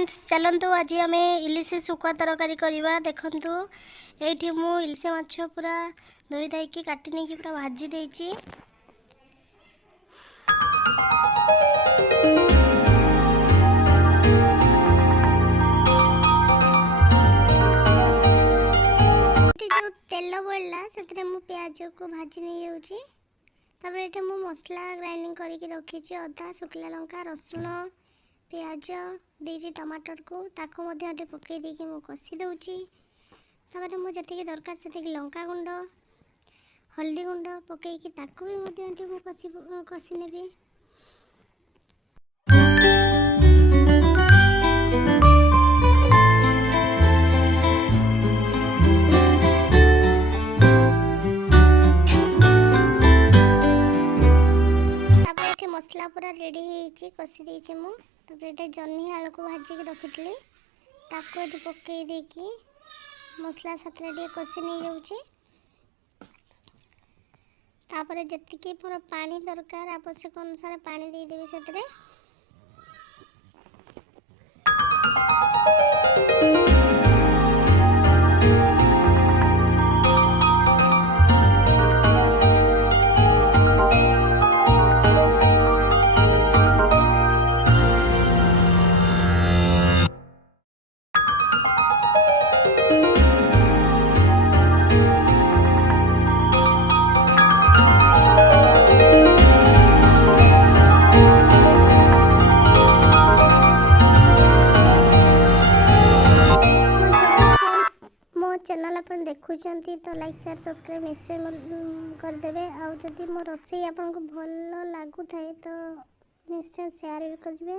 Friends चलतु आज आम इलिश सुखुआ तरकारी करवा देखु ये मु इलिश माछ पूरा धोई धाई काटी नहीं पूरा भाजी देची जो तेल बढ़ला से प्याज को भाजी नहीं जाऊँगी ये मसला ग्राइंडिंग करके रखी अदा शुखला लंका रसुण प्याज देती टमाटर को पकई देकी मु कषी दूची मुझे दरकार से लंका गुंड हल्दी गुंड पकईकी भी कषी नेबी। मसला पूरा रेडी हो कषी देची मुझे जह्नी आलू को भाजिक रखी पकई देकी मसला साथ कषी नहीं जाऊँगी जी पूरा पानी दरकार आवश्यक अनुसार पानी देदेवी से चैनल अपन देखुंती तो लाइक शेयर सब्सक्राइब निश्चय करदे आउ जदि मो रोषे आपको भल लगुए तो निश्चय शेयर भी करेंगे।